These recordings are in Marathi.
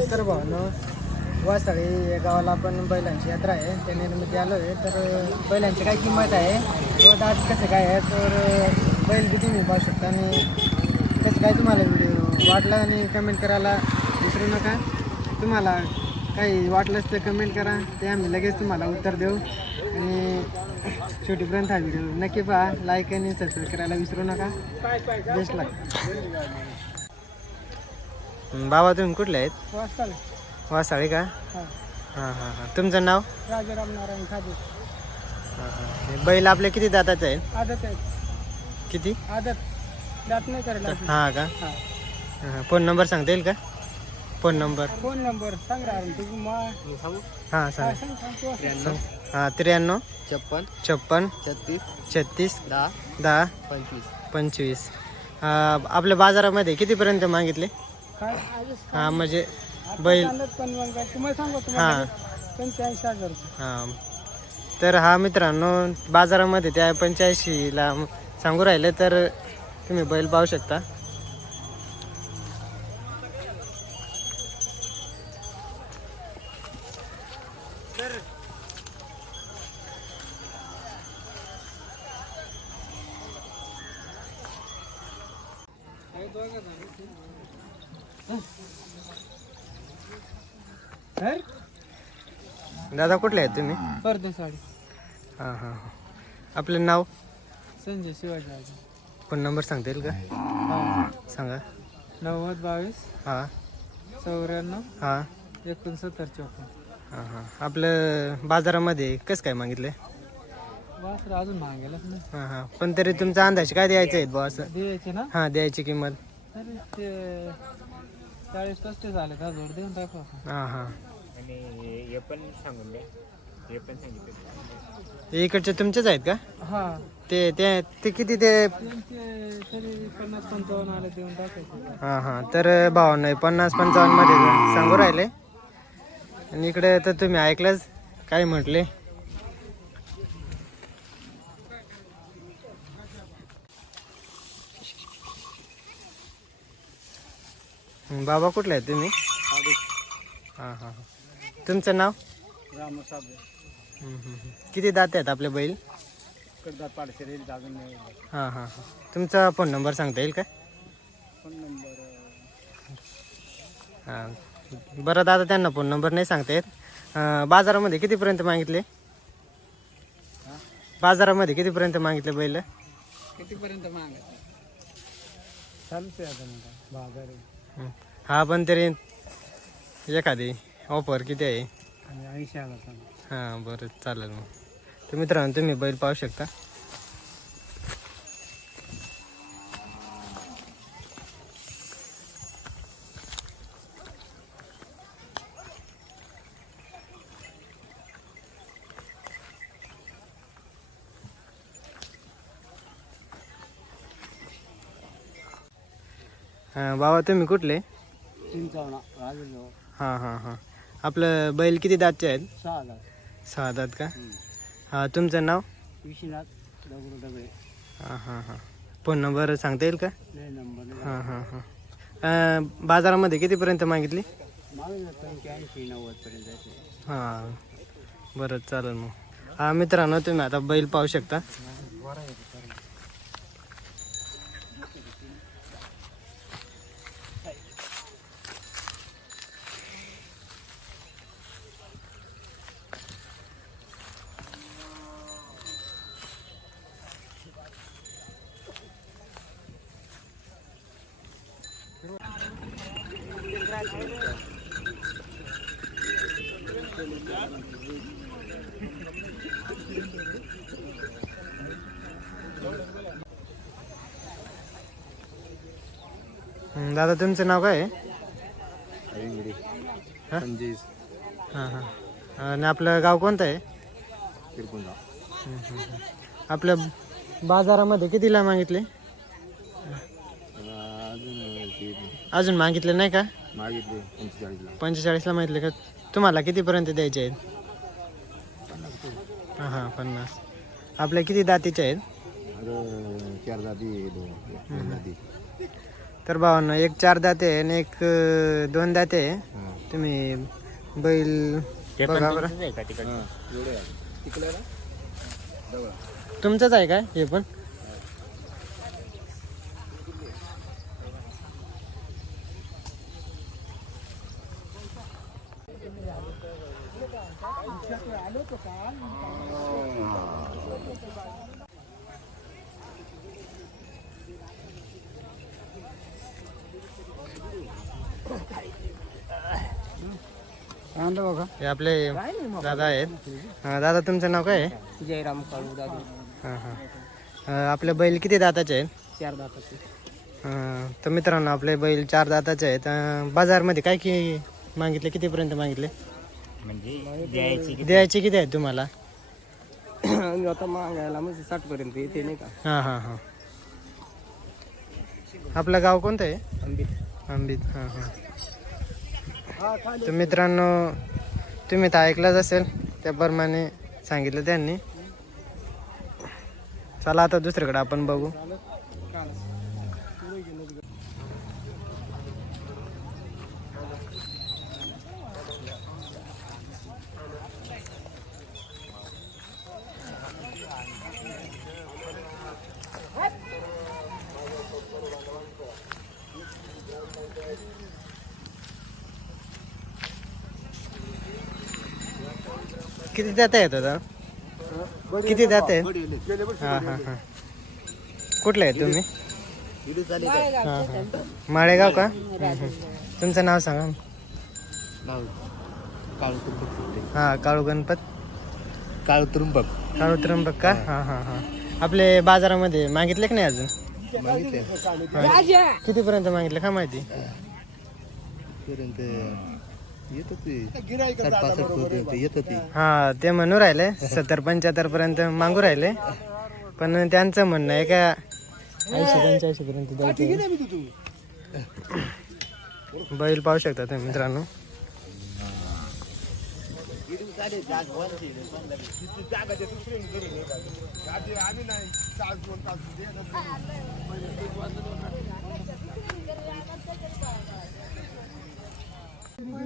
नमस्कार भावानो वासाळी या गावाला आपण बैलांची यात्रा आहे. त्या निमित्त आलो आहे तर बैलांची काय किंमत आहे? रोज आज कसं काय आहे? तर बैल किती मी पाहू शकता आणि कसं काय तुम्हाला व्हिडिओ वाटला आणि कमेंट करायला विसरू नका. तुम्हाला काही वाटलंच तर कमेंट करा. ते आम्ही लगेच तुम्हाला उत्तर देऊ. आणि शेवटीपर्यंत हा व्हिडिओ नक्की पहा. लाईक आणि सबस्क्राईब करायला विसरू नका. बेस्ट लाग बाबा तुम्ही कुठले आहेत? वासाळी. वासाळे का? हां. हां हां हां. तुमचं नाव? राजाराम नारायण खादे. हां हां हे. बैल आपले किती दाताचे आहेत? आदत आहे किती? आदत. दात नाही करायला हां का? हां. हां फोन नंबर सांगता येईल का? Phone number. फोन नंबर सांग राहून तुझी मा हां सांग. सांग सांग तू हां त्र्याण्णव. छप्पन. छप्पन. छत्तीस. छत्तीस. दहा. दहा. पंचवीस. पंचवीस. अं, आपल्या बाजारामध्ये कितीपर्यंत मागितले? काय? हां म्हणजे बैल. तुम्हाला सांगू हां तुम्हाला? पंच्याऐंशी हजार रुपये. हां. तर हा मित्रांनो बाजारामध्ये त्या पंच्याऐंशीला सांगू राहिले तर तुम्ही बैल पाहू शकता. दादा कुठले आहेत तुम्ही? परदेसाडी हां हां हां. आपलं नाव? संजय शिवाजी फोन नंबर सांगता येईल का? हां. सांगा. नव्वद बावीस हां. चौऱ्याण्णव हां. एकोणसत्तर चौपन्न. हां हां. आपलं बाजारामध्ये कसं काय मागितलं बस अजून मागेलच नाही. हां हां. पण तरी तुमचा अंदाज काय द्यायचं आहे बुवा असं? द्यायचे ना? हां द्यायची किंमत. तरी ते चाळीस पस्तीस झाले का? जोड देऊन टाकू आपण. हां हां. आणि हे पण सांगून द्या. हे पण सांगितलं. हे इकडचे तुमचेच आहेत का? हा. ते ते ते किती ते? त्यांचे तरी पन्नास पंचावन्न आले देऊन टाकायचे. हां हां. तर भावांनो हे पन्नास पंचावन्नमध्ये सांगू राहिले. आणि इकडे तर तुम्ही ऐकलंच. काय म्हटले? बाबा कुठले आहेत तुम्ही? हां हां हां. तुमचं नाव? राम साबळे. किती दाते आहेत आपले बैल? अजून हां हां हां. तुमचा फोन नंबर सांगता येईल का? फोन नंबर हां. बरं दादा त्यांना फोन नंबर नाही सांगता येत. अं, बाजारामध्ये कितीपर्यंत मागितले? बाजारामध्ये कितीपर्यंत मागितले बैल? कितीपर्यंत चालूच आहे आता बाजार. हं. हा पण तरी एखादी. ऑफर किती आहे? आणि ऐंशी हजार सांगा हां बरं चालेल मग. तर मित्रांनो तुम्ही बैल पाहू शकता. हां बाबा तुम्ही कुठले? चिंचावणा हां हां हां. आपलं बैल किती दातचे आहेत? सहा हजार सहा दात का? हां तुमचं नाव? विश्वनाथ दगडू हां हां हां. फोन नंबर सांगता येईल का? नंबर हां हां हां. अं, बाजारामध्ये कितीपर्यंत मागितली? मागे पंच्याऐंशी जायचे. हां बरं चालेल मग. हां मित्रांनो तुम्ही आता बैल पाहू शकता हं, दादा तुमचं नाव काय आहे? हा? हां आणि आपलं गाव कोणतं आहे. आपल्या बाजारामध्ये कितीला मागितले? अजून मागितले नाही का? मागितले पंचेचाळीसला. पंचेचाळीसला मागितले का? तुम्हाला कितीपर्यंत द्यायचे आहेत? हां हां पन्नास. आपल्या किती दातीचे आहेत? अरे चार जाती दोन. दोन जाती तर भावांनो एक चार दाते आणि एक अं, दोन दाते आहे. तुम्ही बैल ते पण बघा बरं. तुमचंच आहे का तिकडं? तुमचंच आहे काय हे पण? बघा. हे आपले दादा आहेत. हा, दादा तुमचं नाव काय आहे? जयराम काळू दादू. हां हां. अं, आपले बैल किती दाताचे आहेत? चार दाताचे. अं, तर मित्रांनो आपले बैल चार दाताचे आहेत. अं, बाजारमध्ये काय की मागितले? कितीपर्यंत मागितले? म्हणजे द्यायची किती? द्यायचे किती आहेत तुम्हाला? आता मागायला म्हणजे साठ पर्यंत येते नाही का? हां हां हां. आपलं गाव कोणतं आहे? आंबीत आंबीत हां हां. तर मित्रांनो तुम्ही तर ऐकलंच असेल त्याप्रमाणे सांगितलं त्यांनी. चला आता दुसरीकडे आपण बघू. किती दात आहेत आता? किती दात आहेत? हां हां हां. कुठले आहेत तुम्ही? हां हां. माळेगाव का. तुमचं नाव सांगा हां काळू गणपत. काळू तुरुंबक. काळू त्र्यंबक का? हां हां हां. आपले बाजारामध्ये मागितले की नाही अजून? हां. कितीपर्यंत मागितले का माहिती? हा ते म्हणू राहिले. सत्तर पंच्याहत्तर पर्यंत मागू राहिले. पण त्यांचं म्हणणं आहे का ऐंशी पंच्याऐंशी पर्यंत द्यायचं बैल पाहू शकता तुम्ही मित्रांनो.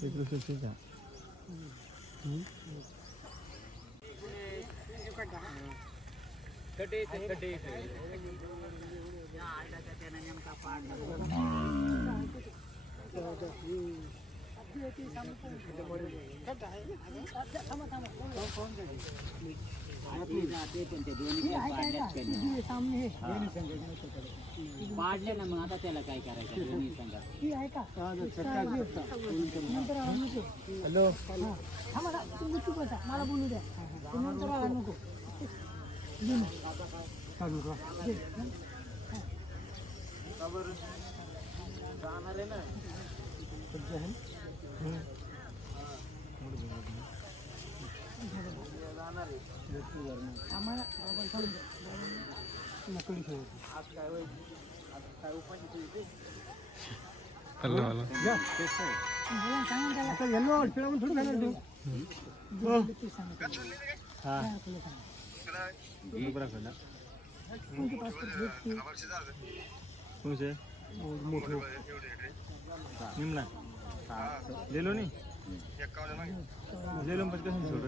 Pedro quer pegar. Thank you. Hello hello निमला गेलो नी गेलो पण कसं सोडायचं बोलू काय शब्द तुमचं लग्नच लावायची इच्छा नाही नुसती नवरी पण गेली लग्न लावायचं तर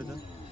लावू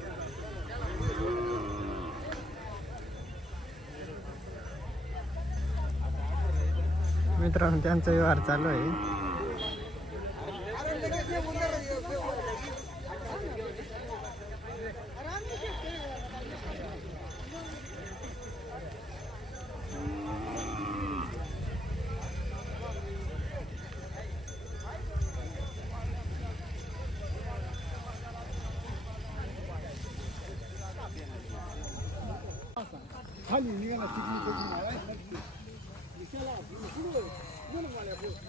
मित्रांनो त्यांचा व्यवहार चालू आहे. व्यवहार होई ना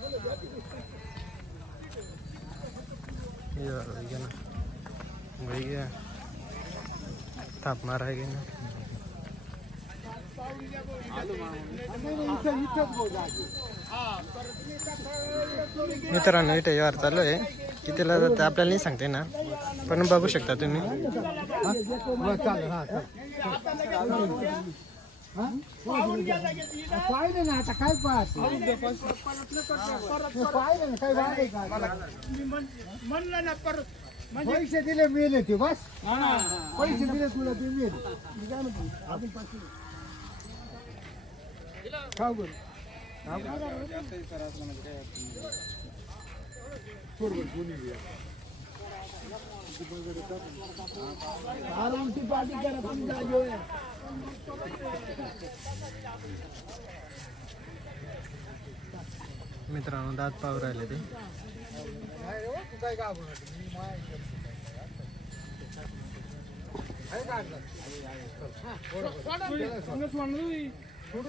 वही गया थाप मारा है ना मित्रांनो इथे व्यवहार चालू आहे. कितीला जातं आपल्याला नाही सांगते ना पण बघू शकता तुम्ही. पाहिलं ना आता काय पाहत पाहिलं ना काय वाढ का म्हणलं ना परत पैसे दिले मिळेल ते बस. पैसे दिले तुला ते मिळेल मी काय म्हणतो? आपण पाचशे खाऊ बरं. खाऊ सोड बरं, कोणी बी. आरामची पार्टी करा तुम्ही जागेवर. मित्रांनो दात पाव राहिले ते.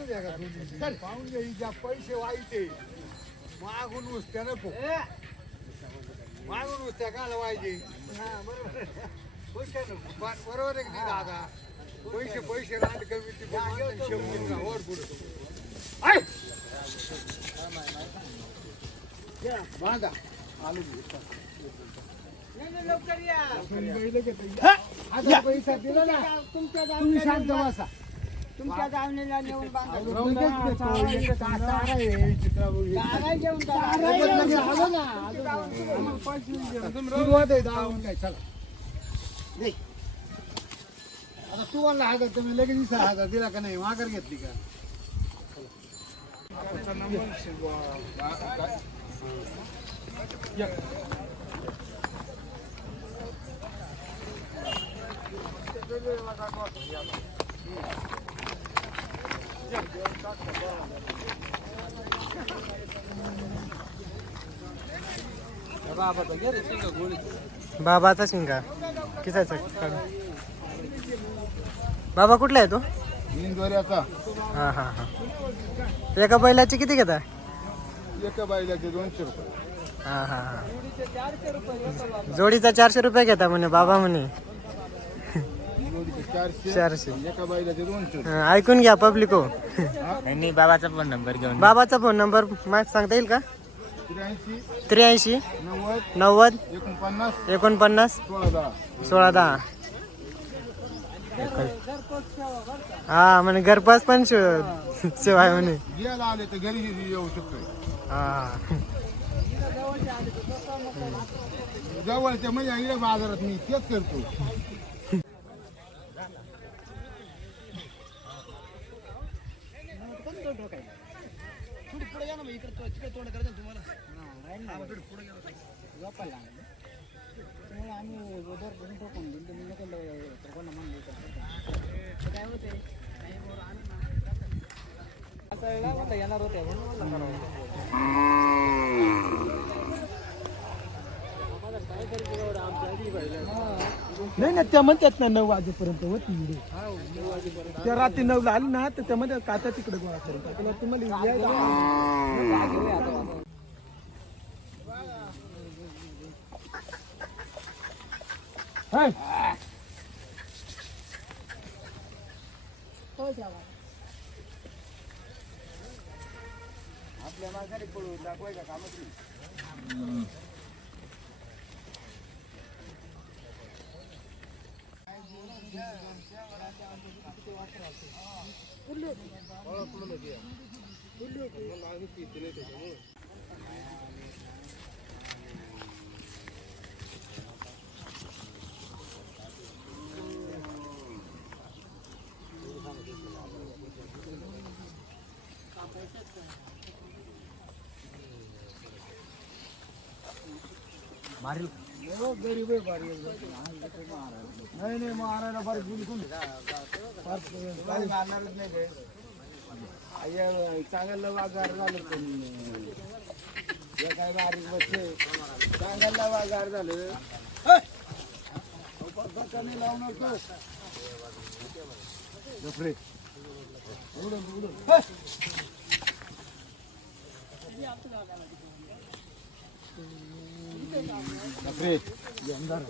द्या का पाहून घ्या हिच्या पैसे व्हायचे मागून उस्त्यानं नको मागून उस्त्या घालवायचे. व्हायचे बरोबर आहे. बरोबर की दादा? पैसे पैसे राहते कमी ते का वर पुढं. आहे. या, बांधा. आलो पैसा दिला ना तुम्ही शांत बसा. तुमच्या दावणीला नेऊन बांधा. सुरुवात तू म्हणला हजार तुम्ही लगेच वीस हजार दिला का नाही? माघार घेतली का? बाबाचा शिंगा किसाचा बाबा कुठला आहे तो? इंदोऱ्याचा हा हा हा. एका बैलाचे किती घेता एका बाईलाचे दोनशे रुपये. हा हा हा. जोडीचा चारशे रुपये घेता म्हणे बाबा म्हणे. चारशे चारशे. एका बाईलाचे दोनशे हा, ऐकून घ्या पब्लिक. नाही बाबाचा फोन नंबर घेऊन बाबाचा फोन नंबर माहिती सांगता येईल का? त्र्याऐंशी त्र्याऐंशी नव्वद नव्वद एकोणपन्नास एकोणपन्नास सोळा दहा. सोळा दहा. हा म्हणे घरपास पण शे- सेवा आहे म्हणे. घ्यायला आले तर घरी येऊ शकतोय. हा. जवळच्या म्हणजे इकडे बाजारात मी तेच करतो. नाही ना त्या म्हणतात ना नऊ वाजेपर्यंत होती व्हिडिओ. त्या रात्री नऊला आली ना तर त्यामध्ये काचा तिकडे गोळा टाकला तुम्हाला यायला- हाय. हो, Demasiado por la cueca, cama aquí. పుల్లు పుల్లు పుల్లు నాకు తినేది हो, गरीब आहे भारी नाही नाही मारायला फार बिलकुल काही मारणारच नाही ते. चांगलं वागार झालं पण हे काय बारीक बसले चांगलं वागार झालं. पक्काने लावणार तो उडून उडून हे! गपरे यंदार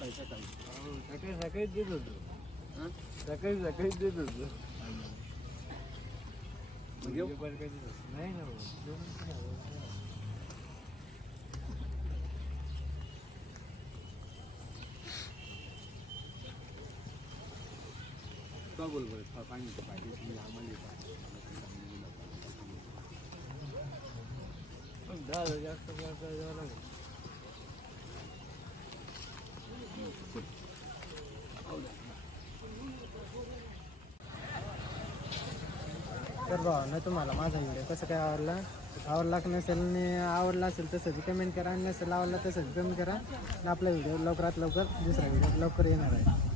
सकाळी सकाळी देत होतो सकाळी सकाळी देत होतो नाही ना दहा जास्त जास्त तर भावानं तुम्हाला माझा व्हिडिओ कसं काय आवडला? आवडला की नसेल आणि आवडला असेल तसंच कमेंट करा आणि नसेल आवडला तसंच कमेंट करा. आणि आपला व्हिडिओ लवकरात लवकर दुसरा व्हिडिओ लवकर येणार आहे.